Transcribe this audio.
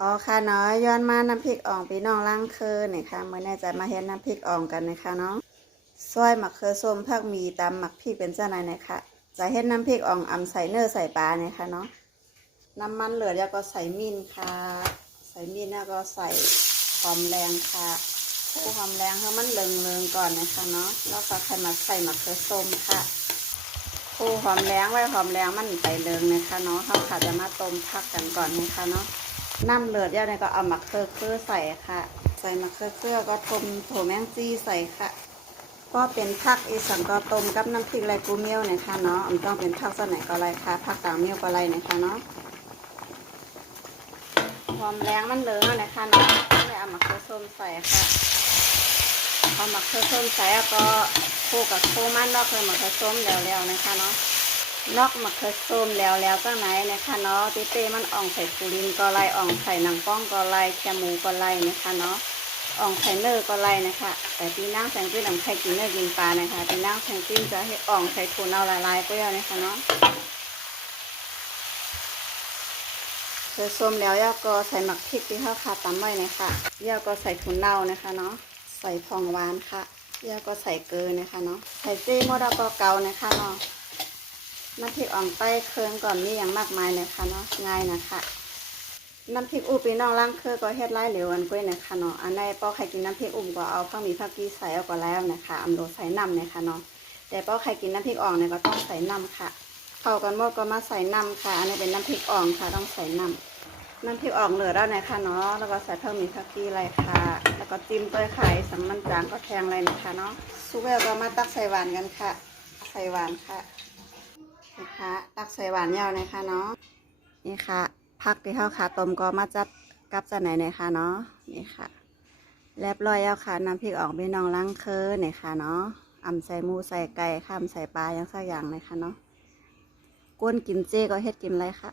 อ๋อค่ะเนาะย้อนมาน้ำพริกอ่องพี่น้องล่างเคอเนี่ยค่ะเมื่อนี้จะมาเห็นน้ำพริกอ่องกันนะคะเนาะซอยหมักเคอส้มผักมีตำหมักพริกเป็นเจ้าไหนนะคะจะเห็นน้ำพริกอ่องใส่เนื้อใส่ปลาเนี่ยค่ะเนาะน้ำมันเหลือแล้วก็ใส่มิ้นค่ะใส่มิ้นแล้วก็ใส่หอมแรงค่ะคู่หอมแรงให้มันเลิงๆก่อนนะคะเนาะแล้วก็ใส่หมักเคอส้มค่ะคู่หอมแรงไว้หอมแรงมันไปเลิงนะคะเนาะเขาค่ะจะมาต้มผักกันก่อนนะคะเนาะน้ำเลือดเนี่ยก็เอาหมักเคอใส่ค่ะใส่หมักเคอก็ทมโถแมงจี้ใส่ค่ะก็เป็นผักอีสันก็ต้มกับน้ำพริกไรกูเมียวนะคะเนาะมันต้องเป็นผักส่วนไหนก็ไรค่ะผักต่างเมียวก็ไรนะคะเนาะหอมแรงมันเหลืองนะคะเนาะไม่เอาหมักเคอส้มใส่ค่ะเอาหมักเคอส้มใส่แล้วก็คู่กับคู่มันนอกเลยหมักเคอส้มแล้วนะคะเนาะนอกหมักเคอส้มแล้วก็ไหนนะคะเนาะเต้มันอ่องใส่ปูรินก็ไรอ่องใส่หนังป้องก็ไรแคมูก็ไรนะคะเนาะอ่องไข่เนอร์ก็ไรนะคะแต่ตีนั่งแซงกิ้งนำไข่กินเนื้อกินปลานะคะตีนั่งแซงกิ้งจะให้อ่องใส่ถุนเอาลายๆก็ยังนะคะเนาะเคอส้มแล้วย่าก็ใส่หมักพริกที่ข้าวขาตำไว้นะคะย่าก็ใส่ถุนเน่านะคะเนาะใส่ทองหวานค่ะย่าก็ใส่เกลือนะคะเนาะใส่เจ้มดก็เกานะคะเนาะน้ำพริกอ่องใต้เคืองก่อนนี่อย่างมากมายนะคะเนาะง่ายนะคะน้ำพริกอุปีน้องล่างคือก็เฮ็ดไล่เหลวอันก้อยนะคะเนาะอันในป้อใครกินน้ำพริกอุ่มก็เอาผักมีผักกีใส่เอาก็แล้วนะคะอำโลใส่น้ำนะคะเนาะแต่ป้อใครกินน้ำพริกอ่องเนี่ยก็ต้องใส่น้ำค่ะเข้ากันหมดก็มาใส่น้ำค่ะอันนี้เป็นน้ำพริกอ่องค่ะต้องใส่น้ำพริกอ่องเหลือแล้วนะคะเนาะแล้วก็ใส่ผักมีผักกีอะไรค่ะแล้วก็จิ้มด้วยไข่สำมันจางก็แทงอะไรนะคะเนาะซุปแล้วก็มาตักใส่หวานกันค่ะใส่หวานค่ะนะคะตักใส่หวานยาวนะคะเนาะนี่ค่ะผักที่ข้าวขาต้มก็มาจัดกับจะไหนนะคะเนาะนี่ค่ะเรียบร้อยแล้วค่ะน้ำพริกอ่องพี่น้องล้างเคอเนี่ยค่ะเนาะใส่หมูใส่ไก่ข้ามใส่ปลาอย่างสักอย่างเลยค่ะเนาะก้นกินเจก็เฮ็ดกินอะไรค่ะ